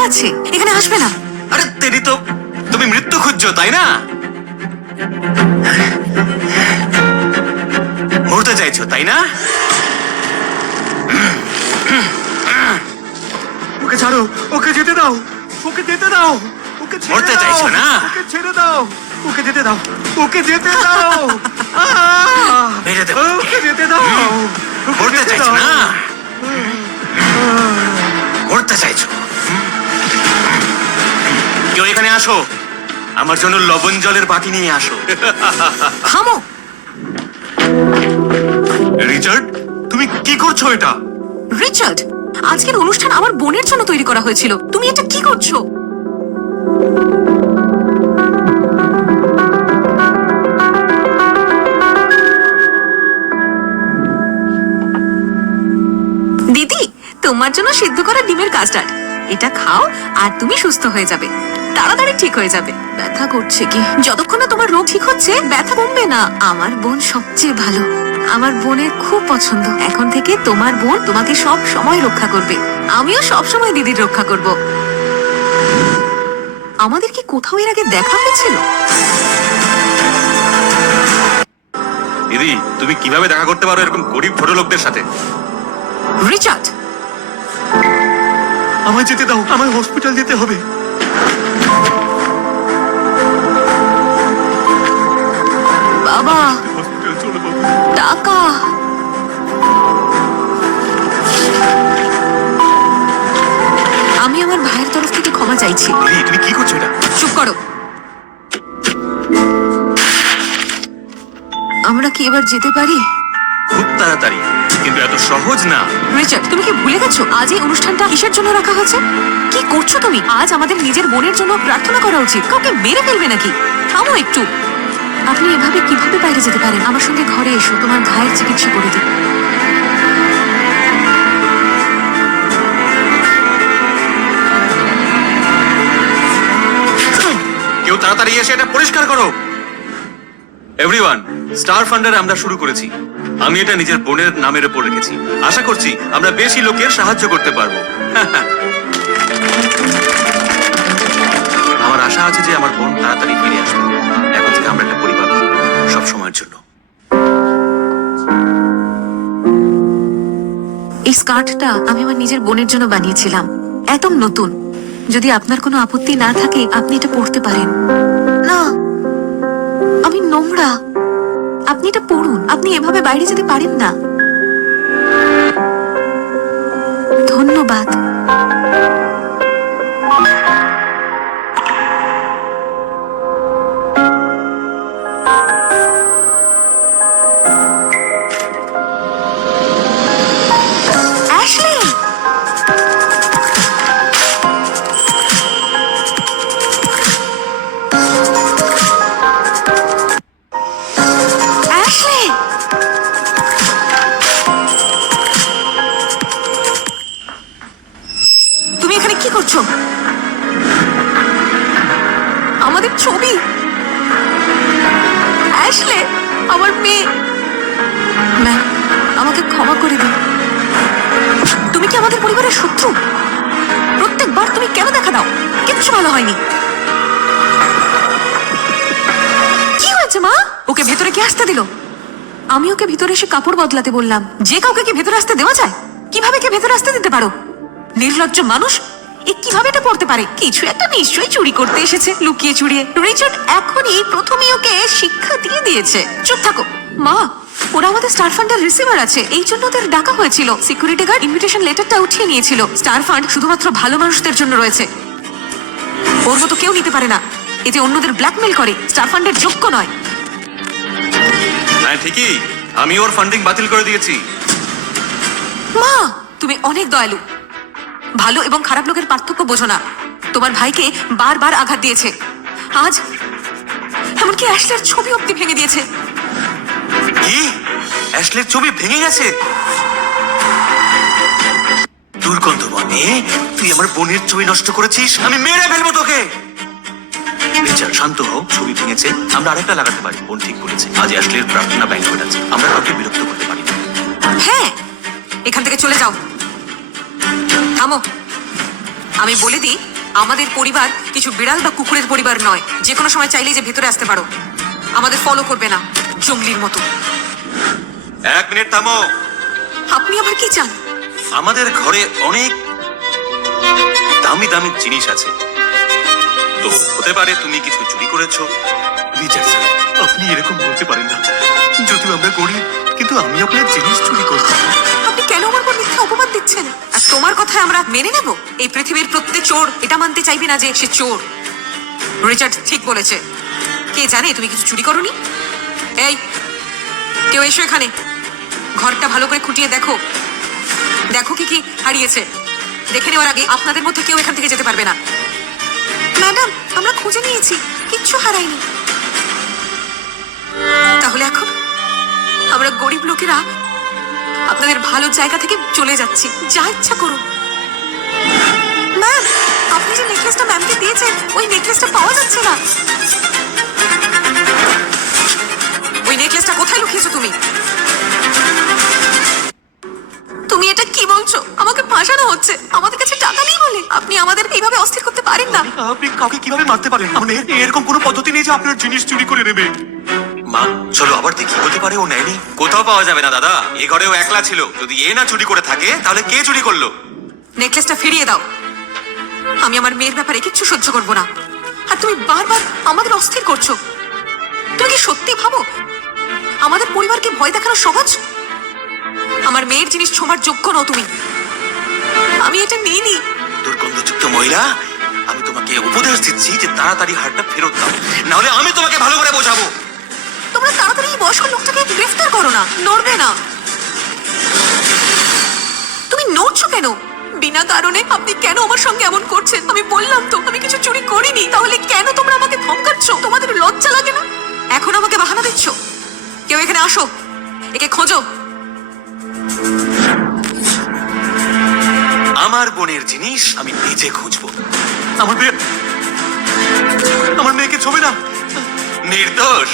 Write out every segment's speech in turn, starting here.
আছে এখানে আসবে না আরে তেরি তো তুমি মৃত্যু খুঁজছো তাই না মরতে চাইছো তাই না ওকে ছাড়ো ওকে যেতে দাও ওকে যেতে দাও ওকে ছেড়ে মরতে দাও। চাইছো না? ওকে ছেড়ে দাও ওকে যেতে দাও ওকে যেতে দাও! মেরে দেবো ওকে যেতে দাও মরতে যেতে চাইছো দাও। না মরতে চাইছো কেউ এখানে আসো। আমার জন্য লবণ জলের বাটি নিয়ে আসো। থামো। রিচার্ড তুমি কি করছ এটা? রিচার্ড আজকের অনুষ্ঠান আমার বোনের জন্য তৈরি করা হয়েছিল। তুমি এটা কি করছ? দিদি তোমার জন্য সিদ্ধ করা ডিমের কাস্টার্ড। এটা খাও আর তুমি সুস্থ হয়ে যাবে। তাড়াতাড়ি ঠিক হয়ে যাবে। ব্যথা করছে কি? যতক্ষণ না তোমার রোগ ঠিক হচ্ছে ব্যথা কমবে না। আমার বোন সবচেয়ে ভালো। আমার বোনের খুব পছন্দ। এখন থেকে তোমার বোন তোমাকে সব সময় রক্ষা করবে। আমিও সব সময় দিদির রক্ষা করব। আমাদের কি কোথাও এর আগে দেখা হয়েছিল? দিদি তুমি কীভাবে দেখা করতে পারো এরকম গরিব ছোট লোকদের সাথে? রিচার্ড! আমায় যেতে দাও। আমায় হসপিটাল যেতে হবে। বাবা। টাকা। আমি আমার ভাইয়ের তরফ থেকে ক্ষমা চাইছি। তুমি কি করছ এটা? চুপ করো। আমরা কি এবার যেতে পারি? খুব তাড়াতাড়ি কিন্তু এত সহজ না। রিচার্ড তুমি কি ভুলে গেছো? আজ এই অনুষ্ঠানটা কিসের জন্য রাখা হয়েছে? কি করছ তুমি? আজ আমাদের নিজের বোনের জন্য প্রার্থনা করা উচিত। কাউকে মেরে ফেলবে নাকি? থামো একটু। আপনি এভাবে কীভাবে বাইরে যেতে পারেন? আমার সঙ্গে ঘরে এসো, তোমার ভাইয়ের চিকিৎসা করে দিই। কেউ তাড়াতাড়ি এসে এটা পরিষ্কার করো। এভরিওয়ান স্টার ফান্ডার আমরা শুরু করেছি। আমি এটা নিজের বোনের নামের উপর রেখেছি। আশা করছি আমরা বেশি লোকের সাহায্য করতে পারব। আমার আশা আছে যে আমার বোন তাড়াতাড়ি ফিরে আসবে। সব সময়ের জন্য। এই স্কার্টটা আমি আমার নিজের বোনের জন্য বানিয়েছিলাম। একদম নতুন। যদি আপনার কোনো আপত্তি না থাকে, আপনি এটা পরতে পারেন। না, আমি নোংরা। আপনি এটা পড়ুন। আপনি এভাবে বাইরে যেতে পারেন না। ধন্যবাদ। আমাদের পরিবারের শত্রু? প্রত্যেকবার তুমি কেন দেখা দাও? কিচ্ছু ভালো হয়নি? কি হয়েছে, মা? ওকে ভেতরে কি আসতে দিল? আমি ওকে ভিতরে এসে কাপড় বদলাতে বললাম। যে কাউকে কি ভেতরে আসতে দেওয়া যায়? কীভাবে কে ভেতরে আসতে দিতে পারো? নির্লজ্জ মানুষ, এ কীভাবে এটা পড়তে পারে? কিছু একটা নিশ্চয়ই চুরি করতে এসেছে, লুকিয়ে চুরিয়ে। রিচার্ড এখনই প্রথমেই ওকে শিক্ষা দিয়ে দিয়েছে। চুপ থাকো। মা ওরা আমাদের স্টার ফান্ডের রিসিভার আছে। এই জন্য ওদের ডাকা হয়েছিল। সিকিউরিটি গার্ড ইনভিটেশন লেটারটা উঠিয়ে নিয়েছিল। স্টার ফান্ড শুধুমাত্র ভালো মানুষদের জন্য রয়েছে। ওর মতো কেউ নিতে পারে না। এতে অন্যদের ব্ল্যাকমেল করে স্টার ফান্ডের যোগ্য নয়। হ্যাঁ ঠিকই। আমি ওর ফান্ডিং বাতিল করে দিয়েছি। মা তুমি অনেক দয়ালু। ভালো এবং খারাপ লোকের পার্থক্য বোঝো না। তোমার ভাইকে বারবার আঘাত দিয়েছে। আজ এমনকি অ্যাশলের ছবি অব্দি ভেঙে দিয়েছে। কি? অ্যাশলের ছবি ভেঙে গেছে। দুর্গন্ধ মানে তুই আমার বোনের ছবি নষ্ট করেছিস, আমি মেরে ফেলব তোকে। রিচার্ড শান্ত হও, ছবি ভেঙেছে, আমরা আরেকটা লাগাতে পারি, বোন ঠিক বলেছে। আজ অ্যাশলের প্রার্থনা ব্যাংকট আছে আমরা কাউকে বিরক্ত করতে পারি হ্যাঁ এখান থেকে চলে যাও। থামো। আমি বলে দিই, আমাদের পরিবার কিছু বিড়াল বা কুকুরের পরিবার নয়। যে কোনো সময় চাইলেই যে ভেতরে আসতে পারো। আমাদের ফলো করবে না, জঙ্গলির মতো। এক মিনিট থামো। আপনি আবার কি চান? আমাদের ঘরে অনেক দামি দামি জিনিস আছে। তো হতে পারে তুমি কিছু চুরি করেছ। রিচার্ড স্যার আপনি এরকম বলতে পারেন না। যদিও আমরা গরিব কিন্তু আমি আপনার জিনিস চুরি করছি। আপনি কেন আমার উপর মিথ্যা অপবাদ দিচ্ছেন? আর তোমার কথায় আমরা মেনে নেব? এই পৃথিবীর প্রত্যেক চোর এটা মানতে চাইবে না যে সে চোর। রিচার্ড ঠিক বলেছে। কে জানে তুমি কিছু চুরি করনি? এই কেউ এসো এখানে। ঘরটা ভালো করে খুঁটিয়ে দেখো। দেখো কি কি হারিয়েছে। দেখে নেওয়ার আগে আপনাদের মধ্যে কেউ এখান থেকে যেতে পারবে না। ম্যাডাম, আমরা খুঁজে নিয়েছি। কিচ্ছু হারাইনি তাহলে এখন আমরা গরিব লোকেরা আপনাদের ভালো জায়গা থেকে চলে যাচ্ছি। যা ইচ্ছা করুন। ম্যাম, আপনি যে নেকলেসটা ম্যামকে দিয়েছেন, ওই নেকলেসটা পাওয়া যাচ্ছে না। ওই নেকলেসটা কোথায় লুকিয়েছো তুমি তুমি? আপনি কাউকে কীভাবে মারতে পারেন? মানে এরকম কোনো পদ্ধতি নেই যে আপনার জিনিস চুরি করে নেবে। মা চলো আবার দেখি। হতে পারে ও নেয়নি। কোথাও পাওয়া যাবে না দাদা। এ ঘরেও একলা ছিল। যদি এ না চুরি করে থাকে তাহলে কে চুরি করল? নেকলেসটা ফিরিয়ে দাও। আমি আমার মেয়ের ব্যাপারে কিচ্ছু সহ্য করব না। আর তুমি বারবার আমাদের অস্থির করছ। তুমি কি সত্যি ভাবো? আমাদের পরিবারকে ভয় দেখানো সহজ? আমার মেয়ের জিনিস ছোঁয়ার যোগ্য নও তুমি। আমি এটা নিইনি। দুর্গন্ধযুক্ত মহিলা আমি তোমাকে উপদেশ দিচ্ছি যে তাড়াতাড়ি হারটা ফেরত দাও। নাহলে আমি তোমাকে ভালো করে বোঝাবো। তোমরা তাড়াতাড়ি এই বয়স্ক লোকটাকে গ্রেফতার করো না নড়বে না। তুমি নড়ছো কেন? বিনা কারণে আপনি কেন আমার সঙ্গে এমন করছেন? আমি বললাম তো আমি কিছু চুরি করিনি। তাহলে কেন তোমরা আমাকে ধমকাচ্ছ? তোমাদের লজ্জা লাগে না? এখন আমাকে বাহানা দিচ্ছ? কেউ এখানে আসো। একে খোঁজো। আমার বোনের জিনিস আমি নিজে খুঁজবো। আমার মেয়ে আমার মেয়েকে ছবি না নির্দোষ।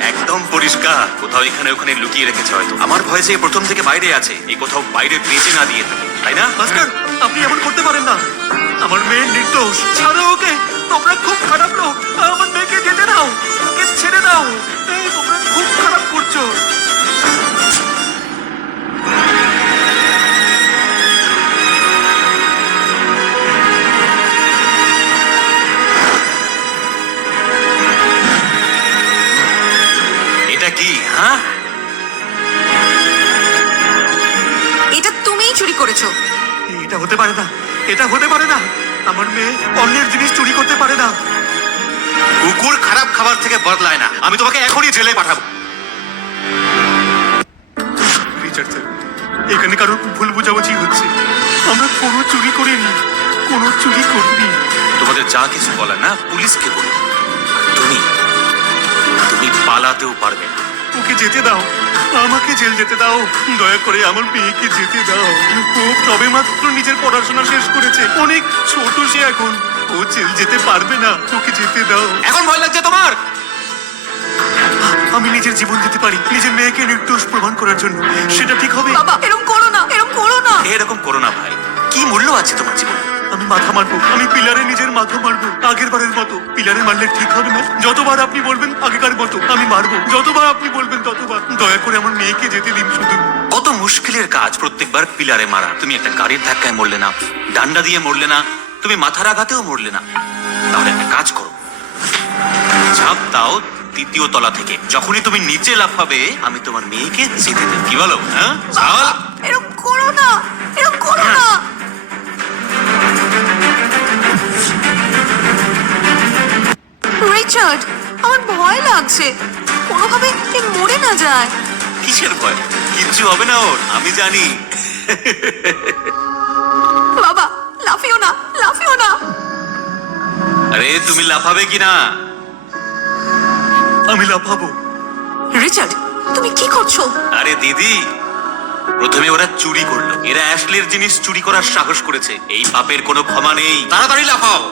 একদম পরিষ্কার। কোথাও এখানে ওখানে লুকিয়ে রেখেছে হয়তো। আমার ভয় যে প্রথম থেকে বাইরে আছে। এই কোথাও বাইরে বেঁচে না দিয়ে থাকে। তাই না? ভাস্কর আপনি এমন করতে পারেন না। আমার মেয়ে নির্দোষ। ছাড়ো ওকে। তোমরা খুব খারাপ লোক। আমার মেয়েকে যেতে দাও। ওকে ছেড়ে দাও। তোমরা খুব খারাপ করছ। এটা হতে পারে না। আমার মেয়ে অন্যের জিনিস চুরি করতে পারে না। কুকুর খারাপ খাবার থেকে বদলায় না। আমি তোমাকে এখনই জেলে পাঠাবো। এখানে কারোর ভুল বোঝাবুঝি হচ্ছে। আমরা কোনো চুরি করিনি কোনো চুরি করিনি তোমাদের যা কিছু বলার না, পুলিশকে বলো তুমি তুমি পালাতেও পারবে না। ওকে যেতে দাও। আমাকে জেল যেতে দাও। দয়া করে আমার মেয়েকে যেতে দাও। ও তবে মাত্র নিজের পড়াশোনা শেষ করেছে। অনেক ছোট সে এখন। ও জেল যেতে পারবে না। ওকে যেতে দাও। এখন ভয় লাগছে তোমার? আমি নিজের জীবন দিতে পারি। নিজের মেয়েকে নির্দোষ প্রমাণ করার জন্য। সেটা ঠিক হবে? বাবা এরম করো না। এরম করো না। এরকম করো না ভাই। কি মূল্য আছে তোমার জীবনে? আমি মাথা মারবো। আমি পিলারে নিজের মাথা মারবো। আগের বারের মতো। পিলারে মারলে ঠিক হবে না। যতবার আপনি বলবেন আগেকার মতো আমি মারবো। যতবার আপনি বলবেন ততবার। দয়া করে আমার মেয়েকে যেতে দিন শুধু। কত মুশকিলের কাজ প্রত্যেকবার পিলারে মারা। তুমি একটা গাড়ির ধাক্কায় মরলে না ডান্ডা দিয়ে মরলে না তুমি মাথার আঘাতেও মরলে না। তাহলে একটা কাজ করো। ঝাঁপ দাও দ্বিতীয় তলা থেকে। যখনই তুমি নিচে লাফাবে আমি তোমার মেয়েকে যেতে দেব। কি বলো? হ্যাঁ? এরম করো না। এরম করো না। রিচার্ড আমার ভয় লাগছে। কোনোভাবে এ মরে না যায়। কিসের ভয়? কিচ্ছু হবে না ওর আমি জানি। বাবা লাফিও না লাফিও না। আরে তুমি লাফাবে কিনা আমি লাফাবো। রিচার্ড তুমি কি করছ? আরে দিদি প্রথমে ওরা চুরি করল। এরা অ্যাশলের জিনিস চুরি করার সাহস করেছে। এই পাপের কোনো ক্ষমা নেই। তাড়াতাড়ি লাফাও।